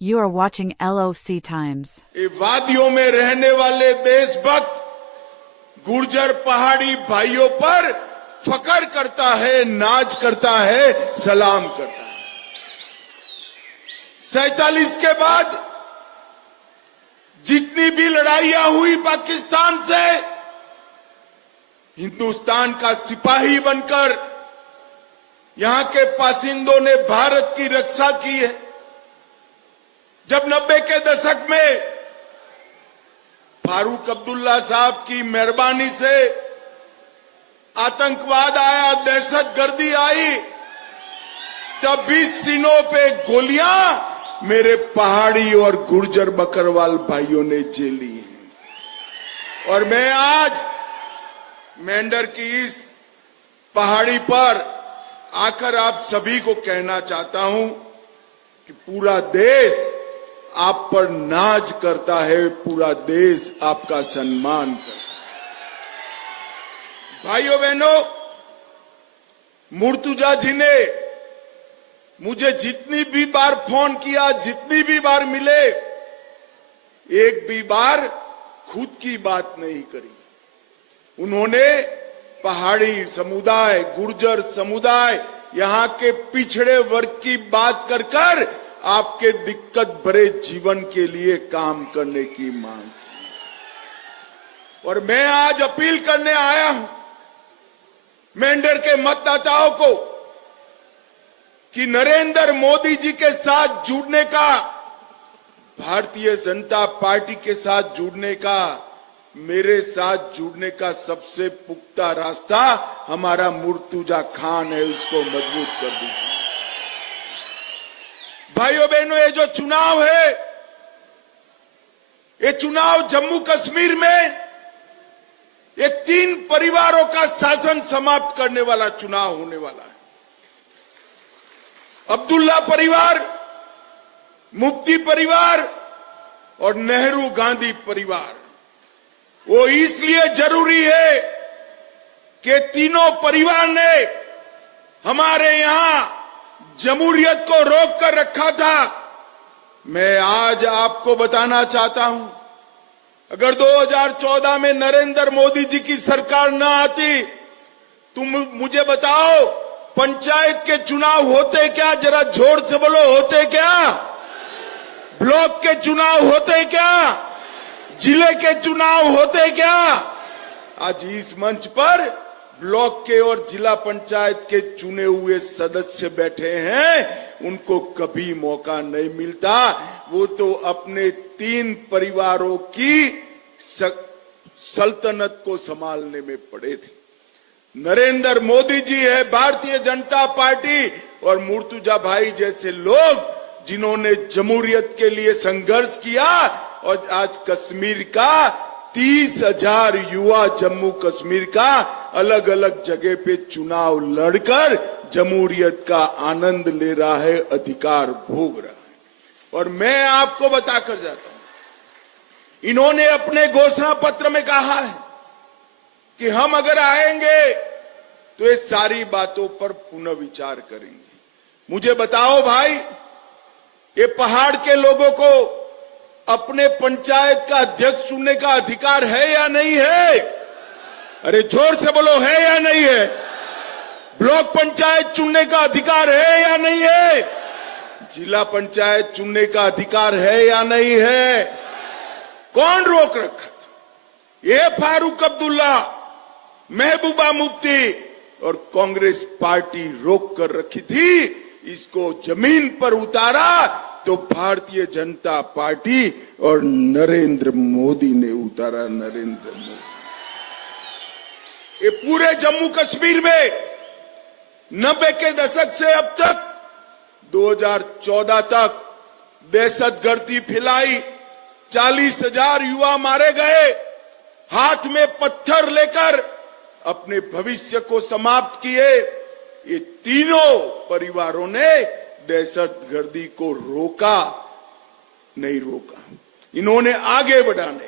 You are watching LOC Times. ये वादियों में रहने वाले देशभक्त गुर्जर पहाड़ी भाइयों पर फकर करता है, नाज करता है, सलाम करता है। 47 के बाद जितनी भी लड़ाइयां हुई पाकिस्तान से, हिंदुस्तान का सिपाही बनकर यहां के बासिंदों ने भारत की रक्षा की है। जब 90 के दशक में फारूक अब्दुल्ला साहब की मेहरबानी से आतंकवाद आया, दहशतगर्दी आई, तब भी सीनों पे गोलियां मेरे पहाड़ी और गुर्जर बकरवाल भाइयों ने झेली हैं। और मैं आज मेंढर की इस पहाड़ी पर आकर आप सभी को कहना चाहता हूं कि पूरा देश आप पर नाज करता है, पूरा देश आपका सम्मान करता है। भाइयों बहनों, मुर्तुजा जी ने मुझे जितनी भी बार फोन किया, जितनी भी बार मिले, एक भी बार खुद की बात नहीं करी। उन्होंने पहाड़ी समुदाय, गुर्जर समुदाय, यहां के पिछड़े वर्ग की बात कर कर आपके दिक्कत भरे जीवन के लिए काम करने की मांग की। और मैं आज अपील करने आया हूं मेंढर के मतदाताओं को कि नरेंद्र मोदी जी के साथ जुड़ने का, भारतीय जनता पार्टी के साथ जुड़ने का, मेरे साथ जुड़ने का सबसे पुख्ता रास्ता हमारा मुर्तुजा खान है, उसको मजबूत कर दीजिए। भाइयों बहनों, ये जो चुनाव है, ये चुनाव जम्मू कश्मीर में ये 3 परिवारों का शासन समाप्त करने वाला चुनाव होने वाला है। अब्दुल्ला परिवार, मुफ्ती परिवार और नेहरू गांधी परिवार। वो इसलिए जरूरी है कि तीनों परिवार ने हमारे यहां जमहूरियत को रोक कर रखा था। मैं आज आपको बताना चाहता हूं, अगर 2014 में नरेंद्र मोदी जी की सरकार न आती, तुम मुझे बताओ पंचायत के चुनाव होते क्या? जरा जोर से बोलो, होते क्या? ब्लॉक के चुनाव होते क्या? जिले के चुनाव होते क्या? आज इस मंच पर ब्लॉक के और जिला पंचायत के चुने हुए सदस्य बैठे हैं, उनको कभी मौका नहीं मिलता। वो तो अपने 3 परिवारों की सल्तनत को संभालने में पड़े थे। नरेंद्र मोदी जी है, भारतीय जनता पार्टी और मुर्तुजा भाई जैसे लोग जिन्होंने जमहूरियत के लिए संघर्ष किया, और आज कश्मीर का 30,000 युवा जम्मू कश्मीर का अलग अलग जगह पे चुनाव लड़कर जमहूरियत का आनंद ले रहा है, अधिकार भोग रहा है। और मैं आपको बताकर जाता हूं, इन्होंने अपने घोषणा पत्र में कहा है कि हम अगर आएंगे तो ये सारी बातों पर पुनः विचार करेंगे। मुझे बताओ भाई, ये पहाड़ के लोगों को अपने पंचायत का अध्यक्ष चुनने का अधिकार है या नहीं है? अरे जोर से बोलो, है या नहीं है? ब्लॉक पंचायत चुनने का अधिकार है या नहीं है? जिला पंचायत चुनने का अधिकार है या नहीं है? कौन रोक रखा? ये फारूक अब्दुल्ला, महबूबा मुफ्ती और कांग्रेस पार्टी रोक कर रखी थी। इसको जमीन पर उतारा तो भारतीय जनता पार्टी और नरेंद्र मोदी ने उतारा। नरेंद्र मोदी ये पूरे जम्मू कश्मीर में 90 के दशक से अब तक 2014 तक दहशतगर्दी फैलाई, 40,000 युवा मारे गए, हाथ में पत्थर लेकर अपने भविष्य को समाप्त किए। ये तीनों परिवारों ने दहशतगर्दी को रोका नहीं रोका, इन्होंने आगे बढ़ाने का।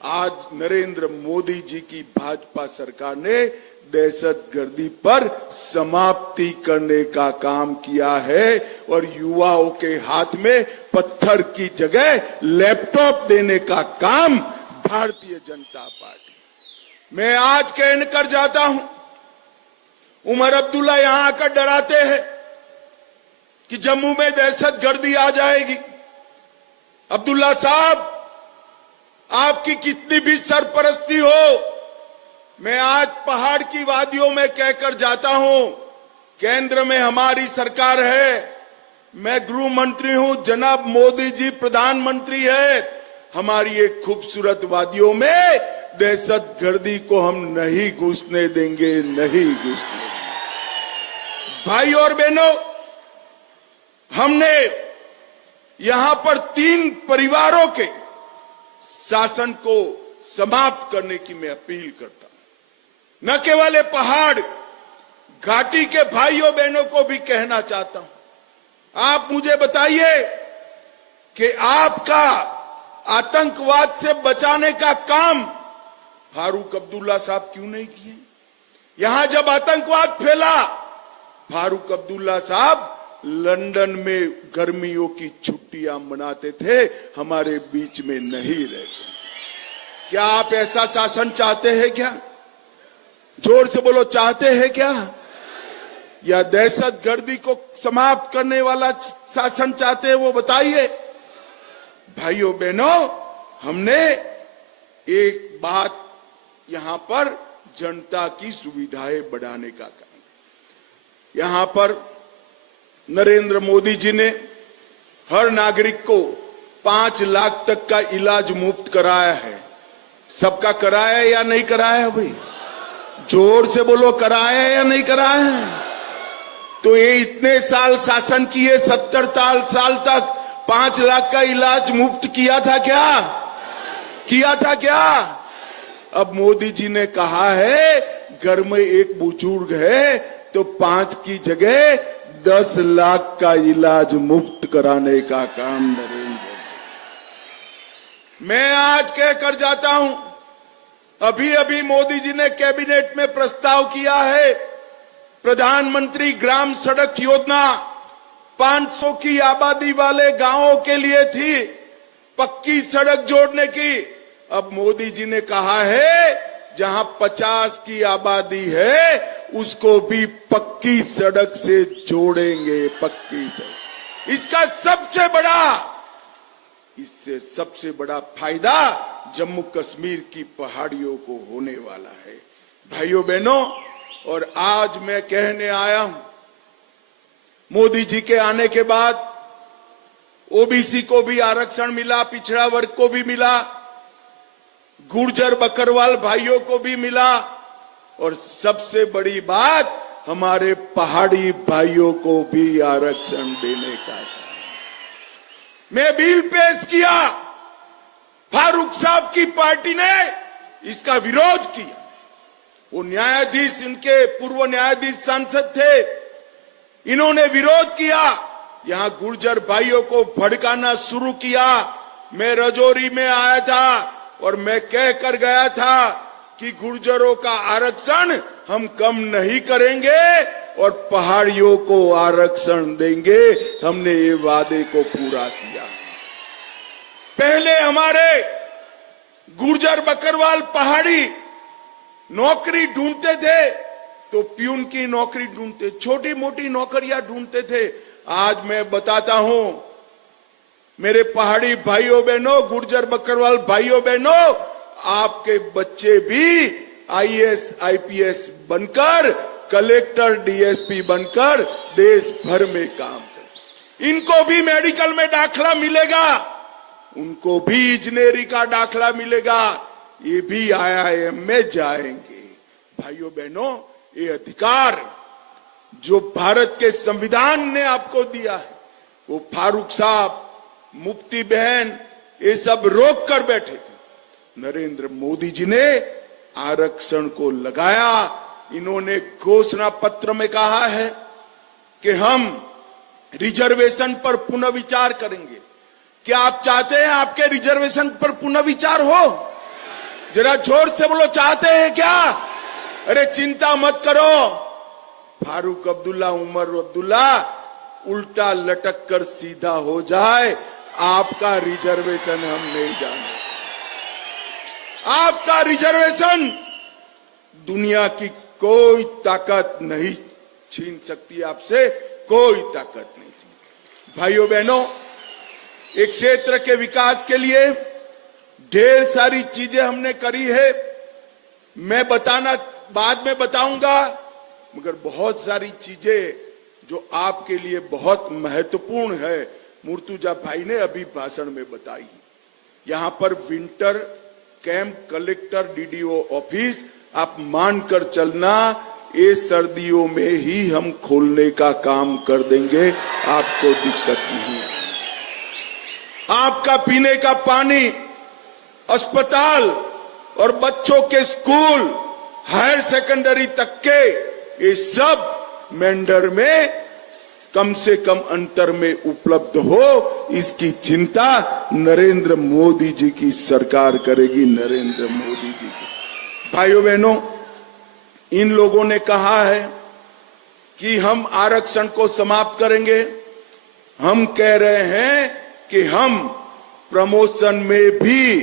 आज नरेंद्र मोदी जी की भाजपा सरकार ने दहशतगर्दी पर समाप्ति करने का काम किया है और युवाओं के हाथ में पत्थर की जगह लैपटॉप देने का काम भारतीय जनता पार्टी। मैं आज कहने कर जाता हूं, उमर अब्दुल्ला यहां आकर डराते हैं कि जम्मू में दहशतगर्दी आ जाएगी। अब्दुल्ला साहब, आपकी कितनी भी सरपरस्ती हो, मैं आज पहाड़ की वादियों में कहकर जाता हूं, केंद्र में हमारी सरकार है, मैं गृह मंत्री हूं, जनाब मोदी जी प्रधानमंत्री है, हमारी एक खूबसूरत वादियों में दहशतगर्दी को हम नहीं घुसने देंगे, नहीं घुसने देंगे। भाई और बहनों, हमने यहां पर 3 परिवारों के शासन को समाप्त करने की मैं अपील करता हूं। न केवल पहाड़ घाटी के भाइयों बहनों को भी कहना चाहता हूं, आप मुझे बताइए कि आपका आतंकवाद से बचाने का काम फारूक अब्दुल्ला साहब क्यों नहीं किए? यहां जब आतंकवाद फैला, फारूक अब्दुल्ला साहब लंदन में गर्मियों की छुट्टियां मनाते थे, हमारे बीच में नहीं रहते। क्या आप ऐसा शासन चाहते हैं क्या? जोर से बोलो, चाहते हैं क्या? या दहशतगर्दी को समाप्त करने वाला शासन चाहते हैं, वो बताइए। भाइयों बहनों, हमने एक बात यहां पर जनता की सुविधाएं बढ़ाने का काम। यहां पर नरेंद्र मोदी जी ने हर नागरिक को 5 लाख तक का इलाज मुफ्त कराया है। सबका कराया है या नहीं कराया है? भाई जोर से बोलो, कराया है या नहीं कराया है? तो ये इतने साल शासन किए, 70 साल तक 5 लाख का इलाज मुफ्त किया था क्या? किया था क्या? अब मोदी जी ने कहा है घर में एक बुजुर्ग है तो 5 की जगह 10 लाख का इलाज मुफ्त कराने का काम नरेंद्र मोदी। मैं आज कहकर जाता हूं, अभी अभी मोदी जी ने कैबिनेट में प्रस्ताव किया है, प्रधानमंत्री ग्राम सड़क योजना 500 की आबादी वाले गांवों के लिए थी, पक्की सड़क जोड़ने की। अब मोदी जी ने कहा है जहां 50 की आबादी है उसको भी पक्की सड़क से जोड़ेंगे, पक्की सड़क। इससे सबसे बड़ा फायदा जम्मू कश्मीर की पहाड़ियों को होने वाला है। भाइयों बहनों, और आज मैं कहने आया हूं, मोदी जी के आने के बाद ओबीसी को भी आरक्षण मिला, पिछड़ा वर्ग को भी मिला, गुर्जर बकरवाल भाइयों को भी मिला, और सबसे बड़ी बात हमारे पहाड़ी भाइयों को भी आरक्षण देने का। मैं बिल पेश किया, फारूक साहब की पार्टी ने इसका विरोध किया। वो न्यायाधीश, इनके पूर्व न्यायाधीश सांसद थे, इन्होंने विरोध किया, यहां गुर्जर भाइयों को भड़काना शुरू किया। मैं रजौरी में आया था और मैं कह कर गया था कि गुर्जरों का आरक्षण हम कम नहीं करेंगे और पहाड़ियों को आरक्षण देंगे। हमने ये वादे को पूरा किया। पहले हमारे गुर्जर बकरवाल पहाड़ी नौकरी ढूंढते थे तो प्यून की नौकरी ढूंढते, छोटी मोटी नौकरियां ढूंढते थे। आज मैं बताता हूं मेरे पहाड़ी भाइयों बहनों, गुर्जर बकरवाल भाइयों बहनों, आपके बच्चे भी आईएएस आईपीएस बनकर, कलेक्टर डीएसपी बनकर देश भर में काम कर। इनको भी मेडिकल में दाखला मिलेगा, उनको भी इंजीनियरिंग का दाखला मिलेगा, ये भी आईआईएम में जाएंगे। भाइयों बहनों, ये अधिकार जो भारत के संविधान ने आपको दिया है, वो फारूक साहब, मुफ्ती बहन, ये सब रोक कर बैठे थे। नरेंद्र मोदी जी ने आरक्षण को लगाया। इन्होंने घोषणा पत्र में कहा है कि हम रिजर्वेशन पर पुनः विचार करेंगे। क्या आप चाहते हैं आपके रिजर्वेशन पर पुनः विचार हो? जरा जोर से बोलो, चाहते हैं क्या? अरे चिंता मत करो, फारूक अब्दुल्ला, उमर अब्दुल्ला उल्टा लटक कर सीधा हो जाए, आपका रिजर्वेशन हम नहीं जाने। आपका रिजर्वेशन दुनिया की कोई ताकत नहीं छीन सकती, आपसे कोई ताकत नहीं थी। भाइयों बहनों, एक क्षेत्र के विकास के लिए ढेर सारी चीजें हमने करी है, मैं बताना बाद में बताऊंगा, मगर बहुत सारी चीजें जो आपके लिए बहुत महत्वपूर्ण है, मुर्तुजा भाई ने अभी भाषण में बताई। यहां पर winter camp collector DDO office आप मानकर चलना, ये सर्दियों में ही हम खोलने का काम कर देंगे, आपको दिक्कत नहीं है। आपका पीने का पानी, अस्पताल और बच्चों के स्कूल, हायर सेकेंडरी तक के, ये सब मेंढर में कम से कम अंतर में उपलब्ध हो, इसकी चिंता नरेंद्र मोदी जी की सरकार करेगी, नरेंद्र मोदी जी की। भाइयों बहनों, इन लोगों ने कहा है कि हम आरक्षण को समाप्त करेंगे। हम कह रहे हैं कि हम प्रमोशन में भी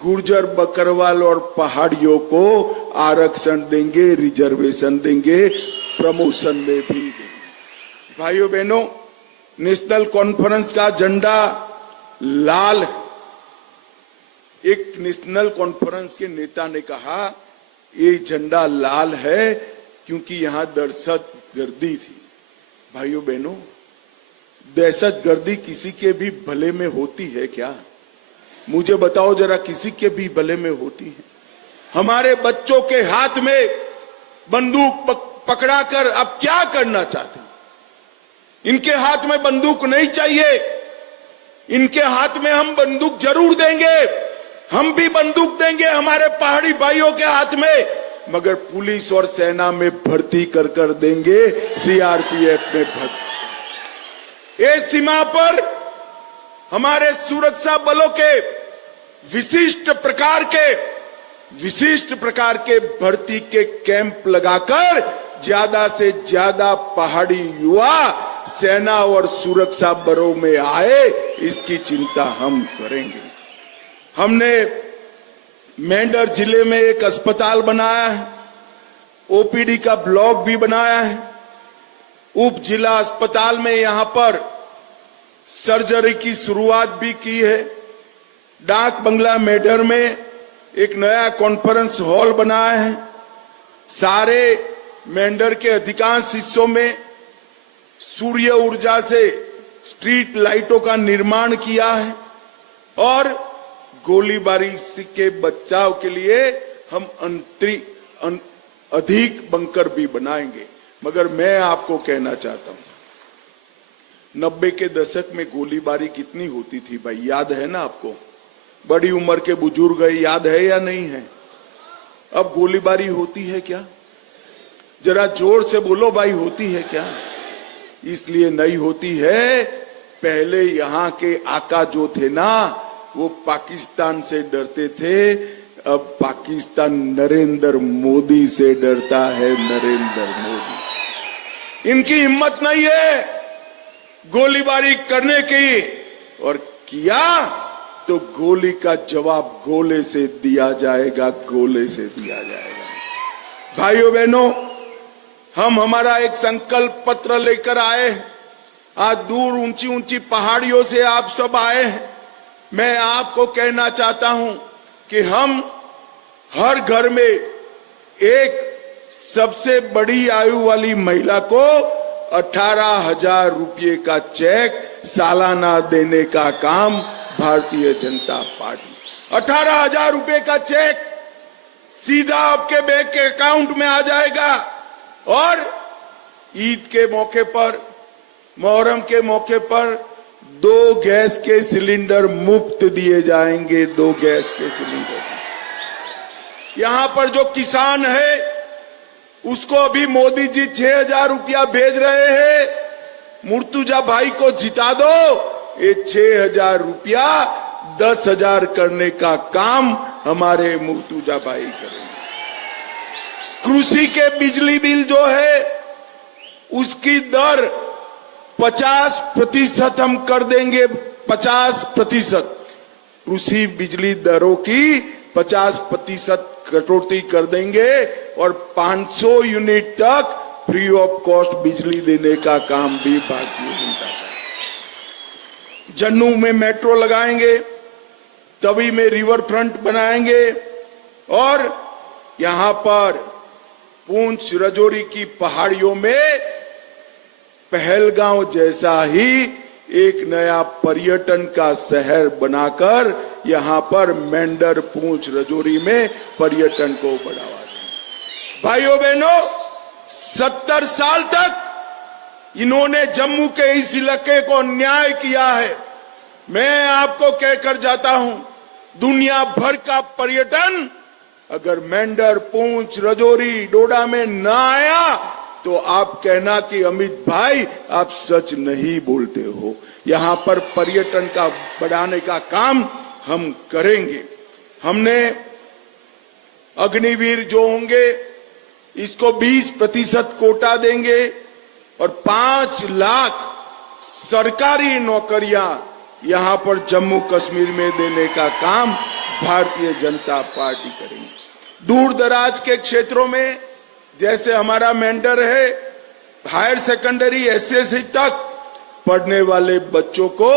गुर्जर, बकरवाल और पहाड़ियों को आरक्षण देंगे, रिजर्वेशन देंगे, प्रमोशन में भी देंगे। भाइयों बहनों, नेशनल कॉन्फ्रेंस का झंडा लाल है। एक नेशनल कॉन्फ्रेंस के नेता ने कहा ये झंडा लाल है क्योंकि यहां दहशतगर्दी थी। भाइयों बहनों, दहशतगर्दी किसी के भी भले में होती है क्या? मुझे बताओ जरा, किसी के भी भले में होती है? हमारे बच्चों के हाथ में बंदूक पकड़ाकर आप क्या करना चाहते हैं? इनके हाथ में बंदूक नहीं चाहिए, इनके हाथ में हम बंदूक जरूर देंगे, हम भी बंदूक देंगे हमारे पहाड़ी भाइयों के हाथ में, मगर पुलिस और सेना में भर्ती कर देंगे, सीआरपीएफ में भर्ती। ये सीमा पर हमारे सुरक्षा बलों के विशिष्ट प्रकार के भर्ती के कैंप लगाकर ज्यादा से ज्यादा पहाड़ी युवा सेना और सुरक्षा बलों में आए, इसकी चिंता हम करेंगे। हमने मेंढर जिले में एक अस्पताल बनाया है, ओपीडी का ब्लॉक भी बनाया है। उप जिला अस्पताल में यहां पर सर्जरी की शुरुआत भी की है। डाक बंगला मेंढर में एक नया कॉन्फ्रेंस हॉल बनाया है। सारे मेंढर के अधिकांश हिस्सों में सूर्य ऊर्जा से स्ट्रीट लाइटों का निर्माण किया है और गोलीबारी के बचाव के लिए हम अधिक बंकर भी बनाएंगे। मगर मैं आपको कहना चाहता हूं, 90 के दशक में गोलीबारी कितनी होती थी भाई, याद है ना आपको? बड़ी उम्र के बुजुर्ग याद है या नहीं है? अब गोलीबारी होती है क्या? जरा जोर से बोलो भाई, होती है क्या? इसलिए नहीं होती है, पहले यहां के आका जो थे ना, वो पाकिस्तान से डरते थे, अब पाकिस्तान नरेंद्र मोदी से डरता है, नरेंद्र मोदी। इनकी हिम्मत नहीं है गोलीबारी करने की, और किया तो गोली का जवाब गोले से दिया जाएगा, गोले से दिया जाएगा। भाइयों बहनों, हम हमारा एक संकल्प पत्र लेकर आए। आज दूर ऊंची ऊंची पहाड़ियों से आप सब आए हैं। मैं आपको कहना चाहता हूं कि हम हर घर में एक सबसे बड़ी आयु वाली महिला को 18,000 रुपये का चेक सालाना देने का काम भारतीय जनता पार्टी, 18,000 रुपये का चेक सीधा आपके बैंक के अकाउंट में आ जाएगा। और ईद के मौके पर, मुहर्रम के मौके पर 2 गैस के सिलेंडर मुफ्त दिए जाएंगे, 2 गैस के सिलेंडर। यहां पर जो किसान है उसको अभी मोदी जी 6,000 रुपया भेज रहे हैं। मुर्तुजा भाई को जिता दो, ये 6,000 रुपया 10,000 करने का काम हमारे मुर्तुजा भाई करेंगे। कृषि के बिजली बिल जो है उसकी दर 50% हम कर देंगे। 50% कृषि बिजली दरों की 50% कटौती कर देंगे और 500 यूनिट तक फ्री ऑफ कॉस्ट बिजली देने का काम भी भारतीय जनता पार्टी। जन्नू में मेट्रो लगाएंगे, तवी में रिवर फ्रंट बनाएंगे और यहां पर पूंछ राजौरी की पहाड़ियों में पहलगांव जैसा ही एक नया पर्यटन का शहर बनाकर यहां पर मेंढर पूंछ राजौरी में पर्यटन को बढ़ावा देंगे। भाइयों बहनों, 70 साल तक इन्होंने जम्मू के इस इलाके को न्याय किया है। मैं आपको कहकर जाता हूं, दुनिया भर का पर्यटन अगर मेंढर पूंछ राजौरी डोडा में न आया तो आप कहना कि अमित भाई आप सच नहीं बोलते हो। यहां पर पर्यटन का बढ़ाने का काम हम करेंगे। हमने अग्निवीर जो होंगे इसको 20% कोटा देंगे और 5 लाख सरकारी नौकरियां यहां पर जम्मू कश्मीर में देने का काम भारतीय जनता पार्टी करेगी। दूर दराज के क्षेत्रों में जैसे हमारा मेंढर है, हायर सेकेंडरी एसएससी तक पढ़ने वाले बच्चों को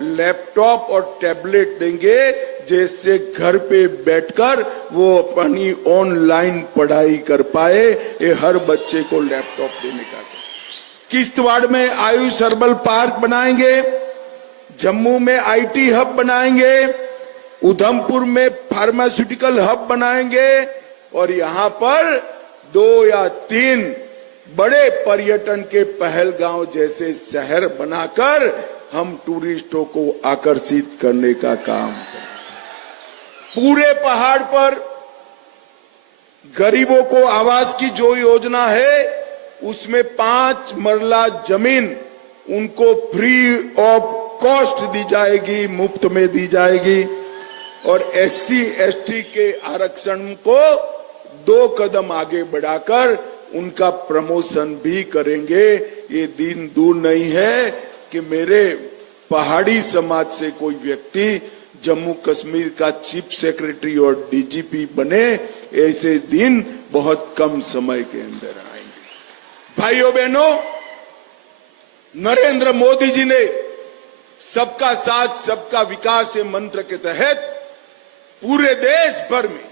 लैपटॉप और टैबलेट देंगे, जिससे घर पे बैठकर वो अपनी ऑनलाइन पढ़ाई कर पाए। ये हर बच्चे को लैपटॉप देने का। किश्तवाड़ में आयुष हर्बल पार्क बनाएंगे, जम्मू में आईटी हब बनाएंगे, उधमपुर में फार्मास्यूटिकल हब बनाएंगे और यहां पर 2 या 3 बड़े पर्यटन के पहलगांव जैसे शहर बनाकर हम टूरिस्टों को आकर्षित करने का काम करें। पूरे पहाड़ पर गरीबों को आवास की जो योजना है उसमें 5 मरला जमीन उनको फ्री ऑफ कॉस्ट दी जाएगी, मुफ्त में दी जाएगी और एससी एसटी के आरक्षण को 2 कदम आगे बढ़ाकर उनका प्रमोशन भी करेंगे। ये दिन दूर नहीं है कि मेरे पहाड़ी समाज से कोई व्यक्ति जम्मू कश्मीर का चीफ सेक्रेटरी और डीजीपी बने। ऐसे दिन बहुत कम समय के अंदर आएंगे। भाइयों बहनों, नरेंद्र मोदी जी ने सबका साथ सबका विकास के मंत्र के तहत पूरे देश भर में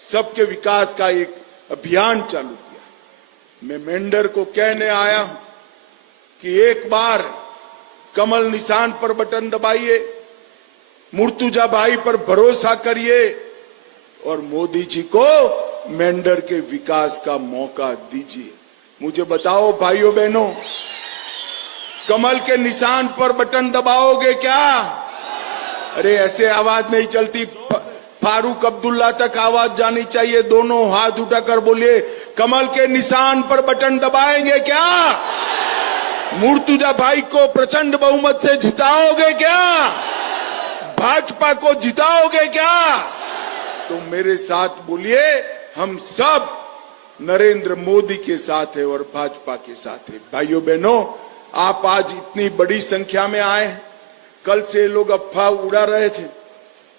सबके विकास का एक अभियान चालू किया। मैं मेंढर को कहने आया हूं कि एक बार कमल निशान पर बटन दबाइए, मुर्तुजा भाई पर भरोसा करिए और मोदी जी को मेंढर के विकास का मौका दीजिए। मुझे बताओ भाइयों बहनों, कमल के निशान पर बटन दबाओगे क्या? अरे ऐसे आवाज नहीं चलती, फारूक अब्दुल्ला तक आवाज जानी चाहिए। दोनों हाथ उठाकर बोलिए, कमल के निशान पर बटन दबाएंगे क्या? मुर्तुजा भाई को प्रचंड बहुमत से जिताओगे क्या? भाजपा को जिताओगे क्या? तो मेरे साथ बोलिए, हम सब नरेंद्र मोदी के साथ है और भाजपा के साथ है। भाइयों बहनों, आप आज इतनी बड़ी संख्या में आए। कल से लोग अफवाह उड़ा रहे थे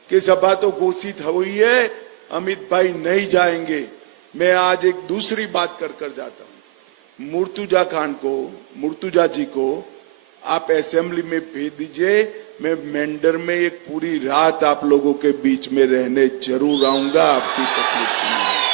कि सभा तो घोषित हुई है, अमित भाई नहीं जाएंगे। मैं आज एक दूसरी बात कर जाता हूं। मुर्तुजा जी को आप असेंबली में भेज दीजिए। मैं मेंढर में एक पूरी रात आप लोगों के बीच में रहने जरूर आऊंगा। आपकी तकलीफ नहीं।